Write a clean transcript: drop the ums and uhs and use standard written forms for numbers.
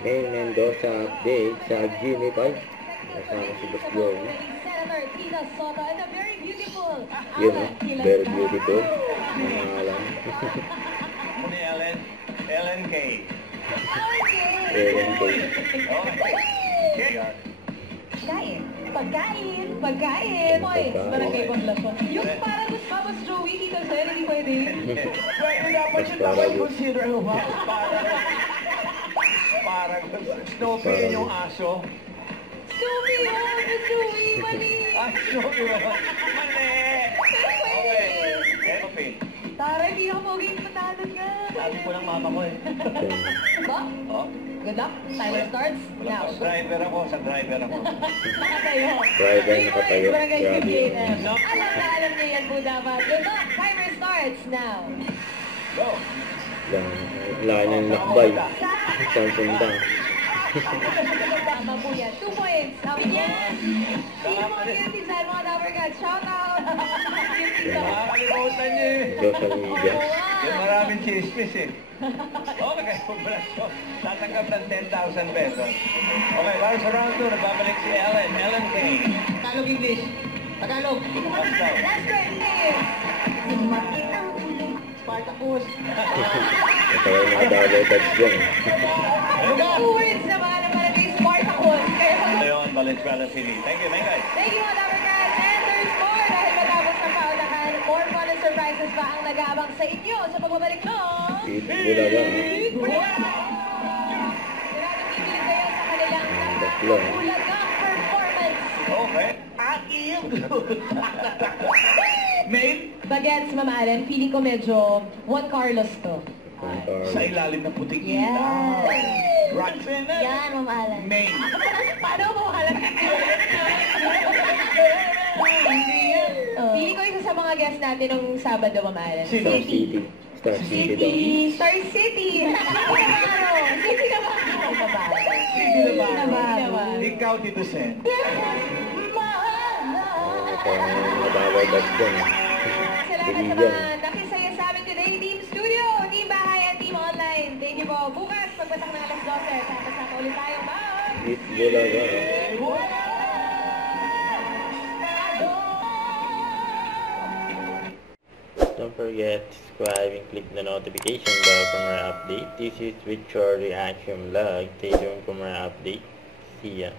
May Mendoza update sa Gini 5. Kasama si Boss Joe. Senator Tina Soto and a very beautiful Yun o, very beautiful. Nangalan. Ano Ellen? Ellen K. Ellen K. Pagkain. Pagkain. Pagkain. Boys, barangay Poblacion. Yung parang gusto Boss Joey dito sir, hindi pwede. Pwede dapat yung dapat consider mo ba? Parang Snoopy yun yung aso. Snoopy yun, Boss Joey, mali. Ah, Snoopy yun. Mali. Pero pwede. Snoopy. Tara, hindi ako maging patalon nga. Sabi ko ng mama ko eh. Ba? Oh? Good luck. Timer starts now. Sa driver ako. Nakatayo. Driver nakatayo. Barangay Grabe. 58M. Alam niyo yan po dapat. Good luck. Timer starts now. Go. Laki ng lakbay. Saan sundang. Tama po yan. 2 points. Sabi niya. Sino mga pinagpinsan mga Dapper Cats? Shout out. Nakakalimutan niyo eh. Social media. Yung maraming chismis eh. Okay, Poblacion. Tatanggap ng 10,000 pesos. Okay, para sa round 2, nagbabalik si Ellen. Ellen K. Tagalog English. Tagalog. Last round. Last turn, please. Spartacus. Natawag na downloaded dyan. 2 words na mga namalagay Spartacus. Kaya pag- Leon Valenzuela City. Thank you, Mengay. Thank you mga Dapper Cats. And there's more. Dahil matapos ng paulahan, more fun and surprises pa ang nag-aabang sa inyo sa pagbabalik ng... Pete Bulaga. Maraming kikilig kayo sa kanilang Tatlo. napakabulagang performance. Okay. Akim. Main. Bagets, Ma'am Allen, feeling ko medyo Juan Carlos to. Sa ilalim ng puting Yes. Right. Yan, Ma'am Allen. Main. Paano mo alam? Feeling ko isa sa mga guests natin nung Sabado, Ma'am Allen. Sino? Star City. Star City daw. Star City. City na ba? Sige Naman. Ikaw, Tito Sen. Natawag na downloaded dyan. Salamat sa mga nakisaya sa amin today, Team Studio, Team Bahay, at Team Online. Thank you po. Bukas, pagpatak ng alas 12, sama-sama ulit tayo. Bye! Pete Bulaga. Don't forget to subscribe and click the notification bell for more update. This is Victor Reaction Vlog. Stay tuned for more update. See ya.